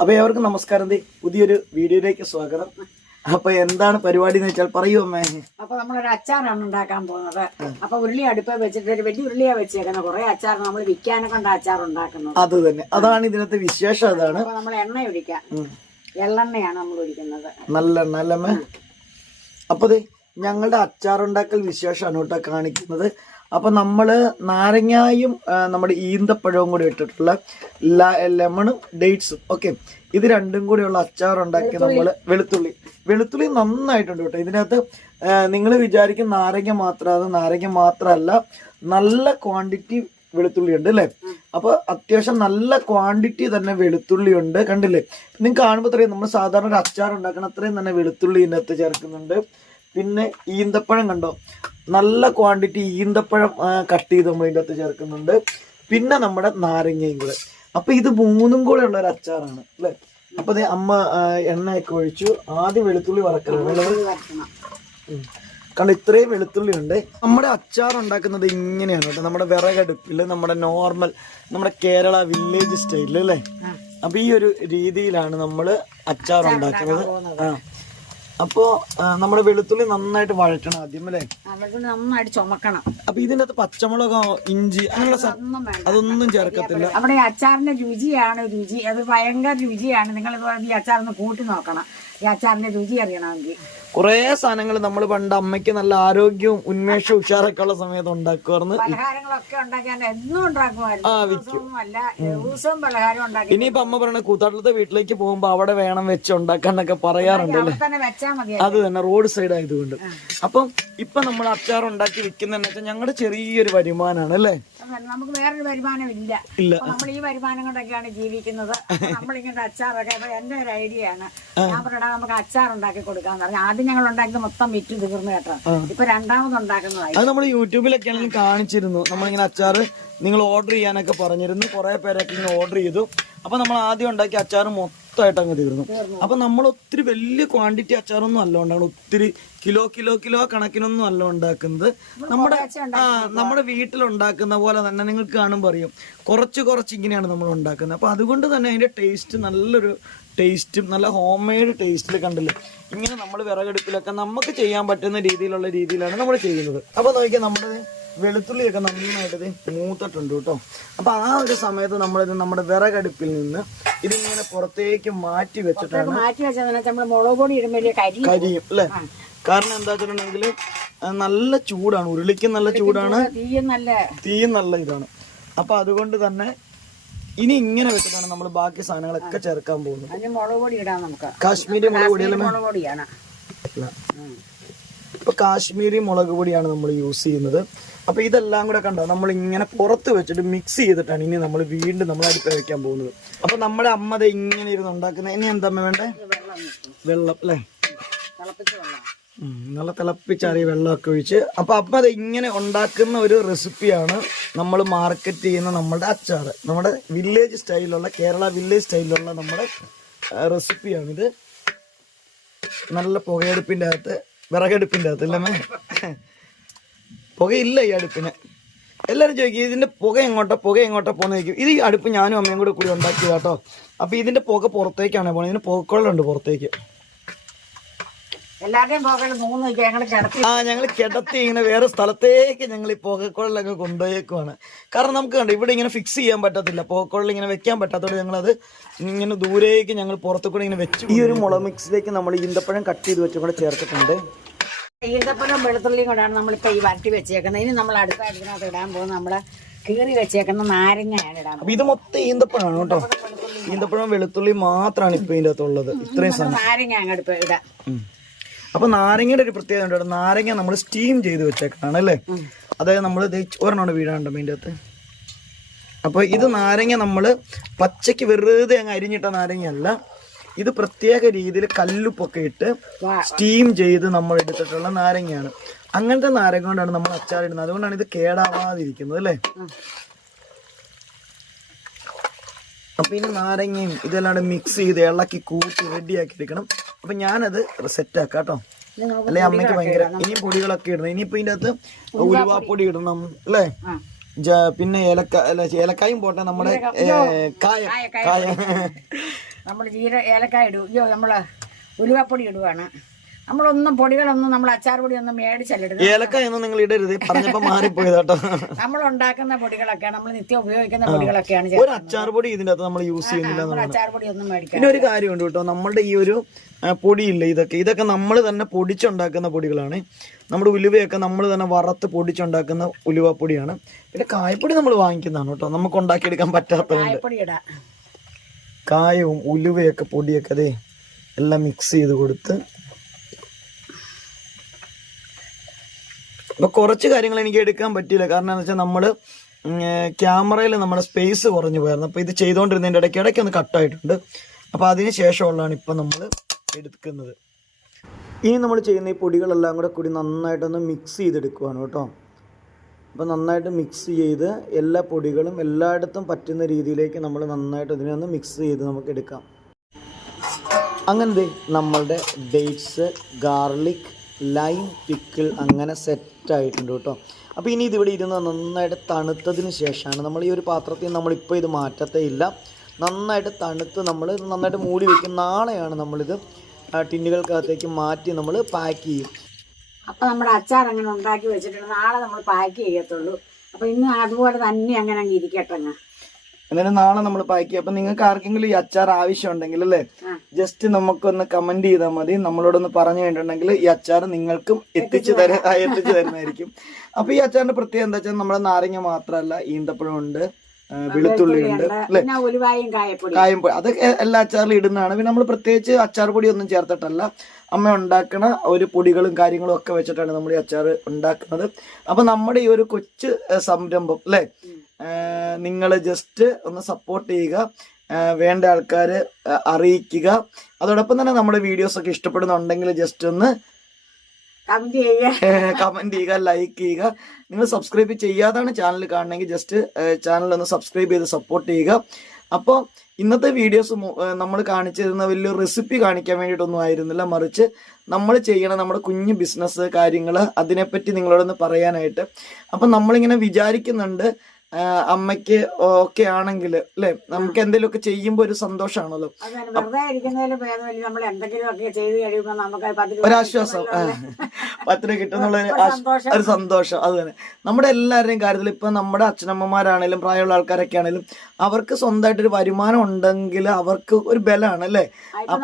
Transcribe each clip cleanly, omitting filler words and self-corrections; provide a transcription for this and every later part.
അപ്പൊ ഏവർക്കും നമസ്കാരം. പുതിയൊരു വീഡിയോയിലേക്ക് സ്വാഗതം. അപ്പൊ എന്താണ് പരിപാടി എന്ന് വെച്ചാൽ പറയൂ അമ്മേ. അപ്പൊ നമ്മളൊരു അച്ചാറാണ് ഉണ്ടാക്കാൻ പോകുന്നത്. അപ്പൊ ഉരുളി അടുപ്പ് വെച്ചിട്ട് ഒരു വലിയ ഉരുളിയാ വെച്ചേക്കുന്നത്. കുറെ അച്ചാർ നമ്മൾ വിൽക്കാനെ കൊണ്ട് അച്ചാർ ഉണ്ടാക്കുന്നത്. അത് തന്നെ, അതാണ് ഇതിനകത്ത് വിശേഷം. അതാണ് അപ്പൊ നമ്മൾ എണ്ണ ഒഴിക്കാം. എള്ളെണ്ണയാണ് നമ്മൾ ഒഴിക്കുന്നത്. നല്ലെണ്ണ അല്ലമ്മേ. അപ്പൊ ഞങ്ങളുടെ അച്ചാറുണ്ടാക്കൽ വിശേഷമാണ് കേട്ടോ കാണിക്കുന്നത്. അപ്പൊ നമ്മള് നാരങ്ങായും നമ്മുടെ ഈന്തപ്പഴവും കൂടി ഇട്ടിട്ടുള്ള ലെമണും ഡേറ്റ്സും ഓക്കെ, ഇത് രണ്ടും കൂടിയുള്ള അച്ചാർ ഉണ്ടാക്കി നമ്മള് വെളുത്തുള്ളി നന്നായിട്ടുണ്ട് കേട്ടോ. ഇതിനകത്ത് നിങ്ങൾ വിചാരിക്കും നാരങ്ങ മാത്രമല്ല, നല്ല ക്വാണ്ടിറ്റി വെളുത്തുള്ളി ഉണ്ട് അല്ലേ. അപ്പൊ അത്യാവശ്യം നല്ല ക്വാണ്ടിറ്റി തന്നെ വെളുത്തുള്ളി ഉണ്ട്. കണ്ടില്ലേ, നിങ്ങൾക്ക് കാണുമ്പോൾ അറിയാം നമ്മൾ സാധാരണ ഒരു അച്ചാർ ഉണ്ടാക്കണം അത്രയും തന്നെ വെളുത്തുള്ളി ഇതിനകത്ത് ചേർക്കുന്നുണ്ട്. പിന്നെ ഈന്തപ്പഴം കണ്ടോ, നല്ല ക്വാണ്ടിറ്റി ഈന്തപ്പഴം കട്ട് ചെയ്ത് നമ്മൾ ഇതിൻ്റെ അകത്ത് ചേർക്കുന്നുണ്ട്. പിന്നെ നമ്മുടെ നാരങ്ങയും കൂടെ. അപ്പൊ ഇത് മൂന്നും കൂടെ ഉള്ള ഒരു അച്ചാറാണ് അല്ലെ. അപ്പൊ അമ്മ എണ്ണയൊക്കെ ഒഴിച്ചു. ആദ്യം വെളുത്തുള്ളി വറക്കണം. കാരണം ഇത്രയും വെളുത്തുള്ളി ഉണ്ട്. നമ്മുടെ അച്ചാർ ഉണ്ടാക്കുന്നത് ഇങ്ങനെയാണ് കേട്ടോ. നമ്മുടെ വിറകടുപ്പില് നമ്മുടെ നോർമൽ നമ്മുടെ കേരള വില്ലേജ് സ്റ്റൈലിൽ അല്ലേ. അപ്പൊ ഈ ഒരു രീതിയിലാണ് നമ്മള് അച്ചാർ ഉണ്ടാക്കുന്നത്. അപ്പോ നമ്മുടെ വെളുത്തുള്ളി നന്നായിട്ട് വഴറ്റണം ആദ്യം അല്ലേ, നന്നായിട്ട് ചുമക്കണം. അപ്പൊ ഇതിന്റെ അകത്ത് പച്ചമുളകോ ഇഞ്ചി അങ്ങനെയുള്ള അതൊന്നും ചേർക്കത്തില്ല. നമ്മുടെ അച്ചാറിന്റെ രുചിയാണ് രുചി, അത് ഭയങ്കര രുചിയാണ്. നിങ്ങൾ ഈ അച്ചാറിന് കൂട്ടി നോക്കണം, ഈ അച്ചാറിന്റെ രുചി അറിയണമെങ്കിൽ. കുറെ സാധനങ്ങൾ നമ്മൾ പണ്ട് അമ്മയ്ക്ക് നല്ല ആരോഗ്യവും ഉന്മേഷവും ഉഷാറൊക്കെ ഉള്ള സമയത്ത് ഉണ്ടാക്കുമായിരുന്നു. പലഹാരങ്ങളൊക്കെ ഉണ്ടാക്കാൻ എന്നും ഉണ്ടാക്കുമായിരുന്നു. ഇനിയിപ്പോ അമ്മ പറയണ കൂത്താട്ടിലത്തെ വീട്ടിലേക്ക് പോകുമ്പോ അവിടെ വേണം വെച്ച് ഉണ്ടാക്കാന്നൊക്കെ പറയാറുണ്ട് അല്ലേ. അത് തന്നെ, റോഡ് സൈഡ് ആയതുകൊണ്ട്. അപ്പം ഇപ്പൊ നമ്മൾ അച്ചാർ ഉണ്ടാക്കി വിൽക്കുന്നതെന്ന് വെച്ചാൽ ഞങ്ങളുടെ ചെറിയൊരു വരുമാനമാണ് അല്ലേ. നമുക്ക് വേറൊരു വരുമാനം ഇല്ല. നമ്മൾ ഈ വരുമാനം കൊണ്ടൊക്കെയാണ് ജീവിക്കുന്നത്. നമ്മളിങ്ങനെ അച്ചാറൊക്കെ എന്റെ ഒരു ഐഡിയ ആണ്. ഞാൻ പറയണ നമുക്ക് അച്ചാർ ഉണ്ടാക്കി കൊടുക്കാന്ന് പറഞ്ഞു. ആദ്യം ഞങ്ങൾ ഉണ്ടാക്കിയത് മൊത്തം വിറ്റ് തീർന്നു കേട്ടോ. ഇപ്പൊ രണ്ടാമത് ഉണ്ടാക്കുന്നതായി. അത് നമ്മൾ യൂട്യൂബിലൊക്കെ ആണെങ്കിലും കാണിച്ചിരുന്നു. നമ്മളിങ്ങനെ അച്ചാറ് നിങ്ങൾ ഓർഡർ ചെയ്യാനൊക്കെ പറഞ്ഞിരുന്നു. കുറെ പേരൊക്കെ ഇങ്ങനെ ഓർഡർ ചെയ്തു. അപ്പൊ നമ്മൾ ആദ്യം ഉണ്ടാക്കിയ അച്ചാർ മൊത്തമായിട്ട് അങ്ങ് തീർന്നു. അപ്പൊ നമ്മൾ ഒത്തിരി വലിയ ക്വാണ്ടിറ്റി അച്ചാറൊന്നും അല്ല ഉണ്ടാക്കണം. ഒത്തിരി കിലോ കണക്കിനൊന്നും അല്ല ഉണ്ടാക്കുന്നത്. നമ്മുടെ വീട്ടിലുണ്ടാക്കുന്ന പോലെ തന്നെ നിങ്ങൾക്ക് കാണുമ്പോൾ അറിയും, കുറച്ച് ഇങ്ങനെയാണ് നമ്മൾ ഉണ്ടാക്കുന്നത്. അപ്പൊ അതുകൊണ്ട് തന്നെ അതിന്റെ ടേസ്റ്റ് നല്ലൊരു ടേസ്റ്റും നല്ല ഹോം മെയ്ഡ് ടേസ്റ്റിൽ കണ്ടില്ലേ. ഇങ്ങനെ നമ്മൾ വിറകടുപ്പിലൊക്കെ നമുക്ക് ചെയ്യാൻ പറ്റുന്ന രീതിയിലാണ് നമ്മൾ ചെയ്യുന്നത്. അപ്പൊ നോക്കിയാൽ നമ്മുടെ വെളുത്തുള്ളിയൊക്കെ നന്നായിട്ട് മൂത്തിട്ടുണ്ട് കേട്ടോ. അപ്പൊ ആ ഒരു സമയത്ത് നമ്മളിത് നമ്മുടെ വിറകടുപ്പിൽ നിന്ന് ഇതിങ്ങനെ പുറത്തേക്ക് മാറ്റി വെച്ചിട്ടാണ് മുളക് പൊടി കരിയും അല്ലെ. കാരണം എന്താ വെച്ചിട്ടുണ്ടെങ്കിൽ നല്ല ചൂടാണ്, ഉരുളിക്ക് നല്ല ചൂടാണ്, തീയും നല്ല ഇതാണ്. അപ്പൊ അതുകൊണ്ട് തന്നെ ഇനി ഇങ്ങനെ വെച്ചിട്ടാണ് നമ്മൾ ബാക്കി സാധനങ്ങളൊക്കെ ചേർക്കാൻ പോകുന്നത്. മുളക് പൊടി ഇടാം നമുക്ക്. കാശ്മീരി മുളക് പൊടിയാണ്. ഇപ്പൊ കാശ്മീരി മുളക് പൊടിയാണ് നമ്മൾ യൂസ് ചെയ്യുന്നത്. അപ്പൊ ഇതെല്ലാം കൂടെ കണ്ടോ നമ്മൾ ഇങ്ങനെ പുറത്ത് വെച്ചിട്ട് മിക്സ് ചെയ്തിട്ടാണ് ഇനി നമ്മൾ വീണ്ടും നമ്മൾ അടുപ്പ് വെക്കാൻ പോകുന്നത്. അപ്പൊ നമ്മുടെ അമ്മ ഇങ്ങനെ ഇരുന്ന് ഉണ്ടാക്കുന്നത്. ഇനി എന്താ വേണ്ടേ? വെള്ളം അല്ലേ, നല്ല തിളപ്പിച്ചാറിയ വെള്ളമൊക്കെ ഒഴിച്ച്. അപ്പൊ അമ്മ ഇങ്ങനെ ഉണ്ടാക്കുന്ന ഒരു റെസിപ്പിയാണ് നമ്മൾ മാർക്കറ്റ് ചെയ്യുന്ന നമ്മുടെ അച്ചാർ. നമ്മുടെ വില്ലേജ് സ്റ്റൈലിലുള്ള കേരള വില്ലേജ് സ്റ്റൈലിലുള്ള നമ്മുടെ റെസിപ്പിയാണിത്. നല്ല പുകയടുപ്പിന്റെ അകത്ത്, വിറകടുപ്പിന്റെ അകത്ത് അല്ലേ, പുകയില്ല ഈ അടുപ്പിന്. എല്ലാവരും ചോദിക്കും ഇതിന്റെ പുക എങ്ങോട്ടാ പോകുന്ന ചോദിക്കും. ഇത് ഈ അടുപ്പ് ഞാനും അമ്മയും കൂടി ഉണ്ടാക്കിയത് കേട്ടോ. അപ്പൊ ഇതിന്റെ പുക പുറത്തേക്കാണ് പോകുന്നത്. ഇതിന് പുകക്കുള്ളുണ്ട് പുറത്തേക്ക്. ഞങ്ങൾ കിടത്തി ഇങ്ങനെ വേറെ സ്ഥലത്തേക്ക് ഞങ്ങൾ ഈ പുകക്കുഴലൊക്കെ കൊണ്ടുപോയേക്കുവാണ്. കാരണം നമുക്ക് കണ്ടോ ഇവിടെ ഇങ്ങനെ ഫിക്സ് ചെയ്യാൻ പറ്റത്തില്ല, പുകക്കുഴൽ ഇങ്ങനെ വെക്കാൻ പറ്റാത്തതുകൊണ്ട് ഞങ്ങളത് ഇങ്ങനെ ദൂരേക്ക് ഞങ്ങൾ പുറത്തു കൂടെ ഇങ്ങനെ വെച്ചു. ഈ ഒരു മുളക് മിക്സിലേക്ക് നമ്മൾ ഈന്തപ്പഴം കട്ട് ചെയ്ത് വെച്ചും കൂടെ ചേർത്തിട്ടുണ്ട്. ഈന്തപ്പഴം വെളുത്തുള്ളിയും കൂടെയാണ് നമ്മളിപ്പോ ഈ വരട്ടി വെച്ചേക്കുന്നത്. ഇനി നമ്മൾ അടുത്ത ഇതിനകത്ത് ഇടാൻ പോകുന്നത് നമ്മള് കീറി വെച്ചേക്കുന്ന നാരങ്ങയാണ് ഇടാൻ. അപ്പൊ ഇത് മൊത്തം ഈന്തപ്പഴമാണ് കേട്ടോ. ഈന്തപ്പഴം വെളുത്തുള്ളി മാത്രമാണ് ഇപ്പൊ ഇതിന്റെ അകത്തുള്ളത്. ഇത്രയും സാധനം നാരങ്ങ അങ്ങോട്ട് ഇടാം. അപ്പൊ നാരങ്ങയുടെ ഒരു പ്രത്യേകത ഉണ്ട്. നാരങ്ങ നമ്മൾ സ്റ്റീം ചെയ്ത് വെച്ചേക്കാണ് അല്ലേ. അതായത് നമ്മൾ ഒരെണ്ണോട് വീഴാണ്ടോ ഇതിന്റെ അകത്ത്. അപ്പൊ ഇത് നാരങ്ങ നമ്മള് പച്ചക്ക് വെറുതെ അങ്ങ് അരിഞ്ഞിട്ട നാരങ്ങയല്ല, ഇത് പ്രത്യേക രീതിയിൽ കല്ലുപ്പൊക്കെ ഇട്ട് സ്റ്റീം ചെയ്ത് നമ്മൾ എടുത്തിട്ടുള്ള നാരങ്ങയാണ്. അങ്ങനത്തെ നാരങ്ങ കൊണ്ടാണ് നമ്മൾ അച്ചാറിടുന്നത്. അതുകൊണ്ടാണ് ഇത് കേടാവാതിരിക്കുന്നത് അല്ലേ. അപ്പൊ ഇനി നാരങ്ങയും ഇതെല്ലാം മിക്സ് ചെയ്ത് ഇളക്കി കൂട്ടി റെഡിയാക്കി എടുക്കണം. അപ്പൊ ഞാനത് സെറ്റ് ആക്കാം കേട്ടോ. അല്ലെ അമ്മയ്ക്ക് ഭയങ്കര ഇനിയും പൊടികളൊക്കെ ഇടണം. ഇനിയിപ്പോ ഇതിന്റെ അകത്ത് ഉലുവാപ്പൊടി ഇടണം അല്ലേ. പിന്നെ ഏലക്കായും പോട്ടെ, നമ്മുടെ കായ നമ്മൾ ഏലക്കായ ഇടും, നമ്മള് ഉലുവപ്പൊടി ഇടുവാണ്. നമ്മളൊന്നും പൊടികളൊന്നും നമ്മൾ അച്ചാർ പൊടി ഒന്നും മേടിച്ചല്ല. ഏലക്കായൊന്നും നിങ്ങൾ ഇടരുത്, പറഞ്ഞപ്പോ മാറിപ്പോയതാട്ടോ. നമ്മൾ ഉണ്ടാക്കുന്ന പൊടികളൊക്കെയാണ്, നമ്മൾ നിത്യം ഉപയോഗിക്കുന്ന പൊടികളൊക്കെയാണ്. ഒരു അച്ചാർ പൊടി ഇതിന്റെ അകത്ത് നമ്മൾ യൂസ് ചെയ്യുന്നില്ല. അച്ചാർ പൊടി ഒന്നും മേടിക്കാം. പിന്നെ ഒരു കാര്യമുണ്ട് കേട്ടോ, നമ്മളുടെ ഈ ഒരു പൊടിയില്ല, ഇതൊക്കെ നമ്മൾ തന്നെ പൊടിച്ചുണ്ടാക്കുന്ന പൊടികളാണ്. നമ്മുടെ ഉലുവയൊക്കെ നമ്മൾ തന്നെ വറുത്ത് പൊടിച്ചുണ്ടാക്കുന്ന ഉലുവപ്പൊടിയാണ്. പിന്നെ കായപ്പൊടി നമ്മൾ വാങ്ങിക്കുന്നതാണ് കേട്ടോ, നമുക്ക് ഉണ്ടാക്കിയെടുക്കാൻ പറ്റാത്തതുകൊണ്ട്. കായവും ഉലുവയൊക്കെ പൊടിയൊക്കെ അതെ എല്ലാം മിക്സ് ചെയ്ത് കൊടുത്ത്. അപ്പൊ കുറച്ച് കാര്യങ്ങൾ എനിക്ക് എടുക്കാൻ പറ്റിയില്ല, കാരണം എന്താ വെച്ചാൽ നമ്മള് ക്യാമറയിൽ നമ്മുടെ സ്പേസ് കുറഞ്ഞു പോയായിരുന്നു. അപ്പൊ ഇത് ചെയ്തുകൊണ്ടിരുന്നതിന്റെ ഇടയ്ക്ക് ഒന്ന് കട്ടായിട്ടുണ്ട്. അപ്പൊ അതിന് ശേഷമുള്ളതാണ് ഇപ്പൊ നമ്മൾ എടുക്കുന്നത്. ഇനി നമ്മൾ ചെയ്യുന്ന ഈ പൊടികളെല്ലാം കൂടി നന്നായിട്ടൊന്ന് മിക്സ് ചെയ്തെടുക്കുവാണ് കേട്ടോ. അപ്പം നന്നായിട്ട് മിക്സ് ചെയ്ത് എല്ലാ പൊടികളും എല്ലായിടത്തും പറ്റുന്ന രീതിയിലേക്ക് നമ്മൾ നന്നായിട്ട് ഇതിനെ ഒന്ന് മിക്സ് ചെയ്ത് നമുക്ക് എടുക്കാം. അങ്ങനെ നമ്മളുടെ ഡേറ്റ്സ്, ഗാർലിക്, ലൈം പിക്കിൾ അങ്ങനെ സെറ്റായിട്ടുണ്ട് കേട്ടോ. അപ്പോൾ ഇനി ഇതിവിടെ ഇരുന്ന് നന്നായിട്ട് തണുത്തതിന് ശേഷമാണ് നമ്മൾ ഈ ഒരു പാത്രത്തിൽ നമ്മളിപ്പോൾ ഇത് മാറ്റത്തേ ഇല്ല. നന്നായിട്ട് തണുത്ത് നമ്മൾ നന്നായിട്ട് മൂടി വയ്ക്കും. നാളെയാണ് നമ്മളിത് ടിന്നുകൾക്കകത്തേക്ക് മാറ്റി നമ്മൾ പാക്ക് ചെയ്യും. അപ്പം നമ്മുടെ അച്ചാർ അങ്ങനെ ഉണ്ടാക്കി വെച്ചിട്ടുണ്ട്, നാളെ നമ്മൾ പാക്ക് ചെയ്യത്തുള്ളൂ. അപ്പം ഇന്ന് അതുപോലെ തന്നെ അങ്ങനെ അങ്ങ് ഇരിക്കട്ടെ. എന്നാലും നാളെ നമ്മൾ പാക്ക് ചെയ്യും. അപ്പം നിങ്ങൾക്ക് ആർക്കെങ്കിലും ഈ അച്ചാർ ആവശ്യം ഉണ്ടെങ്കിൽ അല്ലേ, ജസ്റ്റ് നമുക്കൊന്ന് കമന്റ് ചെയ്താൽ മതി. നമ്മളോടൊന്ന് പറഞ്ഞു കഴിഞ്ഞിട്ടുണ്ടെങ്കിൽ ഈ അച്ചാർ നിങ്ങൾക്കും എത്തിച്ചു തരുന്നതായിരിക്കും. അപ്പൊ ഈ അച്ചാറിന്റെ പ്രത്യേകത എന്താ വെച്ചാൽ നമ്മുടെ നാരങ്ങ മാത്രമല്ല, ഈന്തപ്പഴം ഉണ്ട്, വെളുത്തുള്ളി ഉണ്ട് അല്ലെ, കായംപൊടി, അതൊക്കെ എല്ലാ അച്ചാറിലും ഇടുന്നതാണ്. പിന്നെ നമ്മൾ പ്രത്യേകിച്ച് അച്ചാർ പൊടി ഒന്നും ചേർത്തിട്ടല്ല, അമ്മ ഉണ്ടാക്കണ ഒരു പൊടികളും കാര്യങ്ങളും ഒക്കെ വെച്ചിട്ടാണ് നമ്മൾ ഈ അച്ചാർ ഉണ്ടാക്കുന്നത്. അപ്പൊ നമ്മുടെ ഈ ഒരു കൊച്ചു സംരംഭം അല്ലെ, നിങ്ങൾ ജസ്റ്റ് ഒന്ന് സപ്പോർട്ട് ചെയ്യുക, വേണ്ട ആൾക്കാര് അറിയിക്കുക. അതോടൊപ്പം തന്നെ നമ്മുടെ വീഡിയോസ് ഒക്കെ ഇഷ്ടപ്പെടുന്നുണ്ടെങ്കിൽ ജസ്റ്റ് ഒന്ന് കമന്റ് ചെയ്യുക, ലൈക്ക് ചെയ്യുക. നിങ്ങൾ സബ്സ്ക്രൈബ് ചെയ്യാതാണ് ചാനൽ കാണണമെങ്കിൽ ജസ്റ്റ് ചാനൽ ഒന്ന് സബ്സ്ക്രൈബ് ചെയ്ത് സപ്പോർട്ട് ചെയ്യുക. അപ്പോൾ ഇന്നത്തെ വീഡിയോസ് നമ്മൾ കാണിച്ചു തരുന്ന വലിയൊരു റെസിപ്പി കാണിക്കാൻ വേണ്ടിയിട്ടൊന്നും ആയിരുന്നില്ല, മറിച്ച് നമ്മൾ ചെയ്യണ നമ്മുടെ കുഞ്ഞു ബിസിനസ് കാര്യങ്ങൾ അതിനെപ്പറ്റി നിങ്ങളോടൊന്ന് പറയാനായിട്ട്. അപ്പം നമ്മളിങ്ങനെ വിചാരിക്കുന്നുണ്ട്, അമ്മയ്ക്ക് ഓക്കെ ആണെങ്കിൽ അല്ലെ, നമുക്ക് എന്തെങ്കിലുമൊക്കെ ചെയ്യുമ്പോ ഒരു സന്തോഷമാണല്ലോ, ഒരാശ്വാസം, 10 രൂപ കിട്ടുന്നുള്ള ഒരു സന്തോഷം. അത് തന്നെ നമ്മുടെ എല്ലാവരുടെയും കാര്യത്തിൽ. ഇപ്പൊ നമ്മുടെ അച്ഛനമ്മമാരാണേലും പ്രായമുള്ള ആൾക്കാരൊക്കെ ആണെങ്കിലും അവർക്ക് സ്വന്തമായിട്ടൊരു വരുമാനം ഉണ്ടെങ്കിൽ അവർക്ക് ഒരു ബലമാണ് അല്ലേ.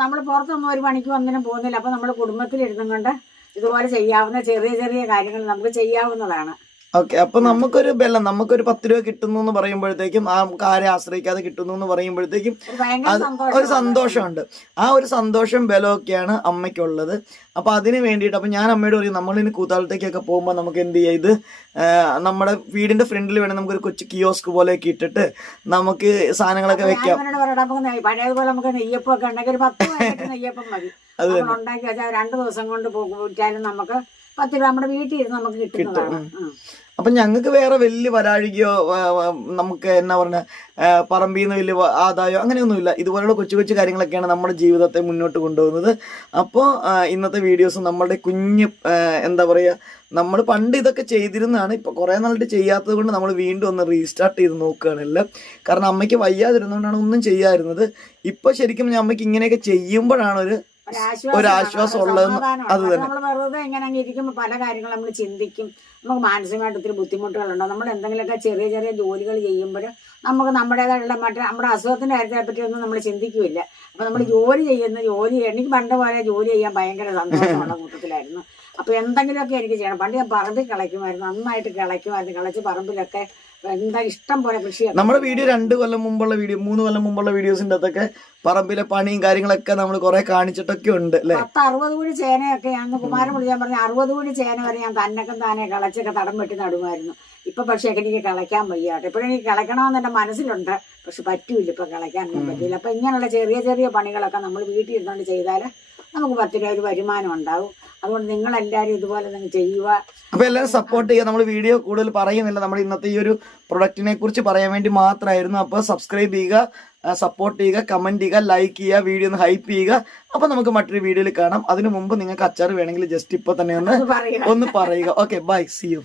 നമ്മൾ പുറത്തൊന്നും ഒരു പണിക്ക് ഒന്നിനും പോകുന്നില്ല. അപ്പൊ നമ്മുടെ കുടുംബത്തിലിരുന്നും കൊണ്ട് ഇതുപോലെ ചെയ്യാവുന്ന ചെറിയ ചെറിയ കാര്യങ്ങൾ നമുക്ക് ചെയ്യാവുന്നതാണ്. ഓക്കെ, അപ്പൊ നമുക്കൊരു ബലം, നമുക്കൊരു 10 രൂപ കിട്ടുന്നു എന്ന് പറയുമ്പോഴത്തേക്കും, ആ ആരെ ആശ്രയിക്കാതെ കിട്ടുന്നു എന്ന് പറയുമ്പോഴത്തേക്കും ഒരു സന്തോഷമുണ്ട്. ആ ഒരു സന്തോഷം ബലമൊക്കെയാണ് അമ്മയ്ക്കുള്ളത്. അപ്പൊ അതിന് വേണ്ടിയിട്ട് അപ്പൊ ഞാൻ അമ്മയോട് പറയും, നമ്മളിനി കൂത്താളത്തേക്കൊക്കെ പോകുമ്പോൾ നമുക്ക് എന്ത് ചെയ്യാം, ഇത് നമ്മുടെ വീടിന്റെ ഫ്രണ്ടിൽ വേണം നമുക്കൊരു കൊച്ചു കിയോസ്ക് പോലെയൊക്കെ ഇട്ടിട്ട് നമുക്ക് സാധനങ്ങളൊക്കെ വെക്കാം. പഴയതുപോലെ നമുക്ക് നെയ്യപ്പൊക്കെ ഉണ്ടെങ്കിൽ ഒരു 10 നെയ്യപ്പം മതി, അത് ഉണ്ടാക്കി വെച്ചാൽ 2 ദിവസം കൊണ്ട് വിറ്റാലും നമുക്ക് 10 രൂപ നമ്മുടെ വീട്ടിൽ ഇരുന്ന് നമുക്ക് കിട്ടുന്നതാണ്. അപ്പൊ ഞങ്ങൾക്ക് വേറെ വലിയ വരാഴികയോ നമുക്ക് എന്നാ പറഞ്ഞ പറമ്പിൽ നിന്ന് വലിയ ആദായോ അങ്ങനെയൊന്നുമില്ല. ഇതുപോലുള്ള കൊച്ചു കൊച്ചു കാര്യങ്ങളൊക്കെയാണ് നമ്മുടെ ജീവിതത്തെ മുന്നോട്ട് കൊണ്ടുപോകുന്നത്. അപ്പോൾ ഇന്നത്തെ വീഡിയോസ് നമ്മളുടെ കുഞ്ഞ് എന്താ പറയുക, നമ്മൾ പണ്ട് ഇതൊക്കെ ചെയ്തിരുന്നതാണ്. ഇപ്പൊ കുറെ നാളായിട്ട് ചെയ്യാത്തത് കൊണ്ട് നമ്മൾ വീണ്ടും ഒന്ന് റീസ്റ്റാർട്ട് ചെയ്ത് നോക്കുകയാണല്ലോ. കാരണം അമ്മയ്ക്ക് വയ്യാതിരുന്നതുകൊണ്ടാണ് ഒന്നും ചെയ്യാതിരുന്നത്. ഇപ്പൊ ശരിക്കും അമ്മയ്ക്ക് ഇങ്ങനെയൊക്കെ ചെയ്യുമ്പോഴാണ് ഒരു ആശ്വാസം ഉള്ളത്. അത് തന്നെ, നമ്മൾ വെറുതെ എങ്ങനെ ഇരിക്കുമ്പോൾ പല കാര്യങ്ങളും നമ്മൾ ചിന്തിക്കും. നമുക്ക് മാനസികമായിട്ട് ഒത്തിരി ബുദ്ധിമുട്ടുകളുണ്ടോ, നമ്മൾ എന്തെങ്കിലുമൊക്കെ ചെറിയ ചെറിയ ജോലികൾ ചെയ്യുമ്പോൾ നമുക്ക് നമ്മുടേതായിട്ടുള്ള നമ്മുടെ അസുഖത്തിന്റെ കാര്യത്തെ പറ്റി ഒന്നും നമ്മൾ ചിന്തിക്കില്ല. അപ്പൊ നമ്മൾ ജോലി എനിക്ക് പണ്ട് പോലെ ജോലി ചെയ്യാൻ ഭയങ്കര സന്തോഷമുള്ള കൂട്ടത്തിലായിരുന്നു. അപ്പൊ എന്തെങ്കിലുമൊക്കെ എനിക്ക് ചെയ്യണം. പണ്ട് ഞാൻ പറമ്പിൽ കിളയ്ക്കുമായിരുന്നു, നന്നായിട്ട് കിളച്ച് പറമ്പിലൊക്കെ എന്താ ഇഷ്ടം പോലെ കൃഷി. നമ്മുടെ വീഡിയോ 2 കൊല്ലം മുമ്പുള്ള വീഡിയോ, 3 കൊല്ലം മുമ്പുള്ള വീഡിയോസിന്റെ അതൊക്കെ പറമ്പിലെ പണിയും കാര്യങ്ങളൊക്കെ നമ്മൾ കുറെ കാണിച്ചിട്ടൊക്കെ ഉണ്ട് അല്ലെ. 60 കൂടി ചേനയൊക്കെ ഞാൻ കുമാരൻ വിളിച്ചാൽ പറഞ്ഞ 60 കൂടി ചേന വരെ ഞാൻ താനെ കിളച്ചൊക്കെ തടം വെട്ടി നടുമായിരുന്നു. ഇപ്പൊ പക്ഷെ എനിക്ക് കിളയ്ക്കാൻ വയ്യാട്ടെ. ഇപ്പോഴും എനിക്ക് കിളയ്ക്കണമെന്ന് എന്റെ മനസ്സിലുണ്ട്, പക്ഷെ പറ്റൂല, ഇപ്പൊ കിളയ്ക്കാനൊന്നും പറ്റില്ല. അപ്പൊ ഇങ്ങനെയുള്ള ചെറിയ ചെറിയ പണികളൊക്കെ നമ്മൾ വീട്ടിൽ ഇരുന്നുകൊണ്ട് ചെയ്താൽ നമുക്ക് 10 രൂപ ഒരു വരുമാനം ഉണ്ടാവും. അതുകൊണ്ട് നിങ്ങൾ എല്ലാവരും ഇതുപോലെ നിങ്ങൾ ചെയ്യുക. അപ്പൊ എല്ലാവരും സപ്പോർട്ട് ചെയ്യുക. നമ്മൾ വീഡിയോ കൂടുതൽ പറയുന്നില്ല, നമ്മൾ ഇന്നത്തെ ഈ ഒരു പ്രൊഡക്റ്റിനെ കുറിച്ച് പറയാൻ വേണ്ടി മാത്രമായിരുന്നു. അപ്പൊ സബ്സ്ക്രൈബ് ചെയ്യുക, സപ്പോർട്ട് ചെയ്യുക, കമന്റ് ചെയ്യുക, ലൈക്ക് ചെയ്യുക, വീഡിയോ ഒന്ന് ഹൈപ്പ് ചെയ്യുക. അപ്പൊ നമുക്ക് മറ്റൊരു വീഡിയോയിൽ കാണാം. അതിനു മുമ്പ് നിങ്ങൾക്ക് അച്ചാർ വേണമെങ്കിൽ ജസ്റ്റ് ഇപ്പൊ തന്നെ ഒന്ന് പറയുക. Okay, bye, see U.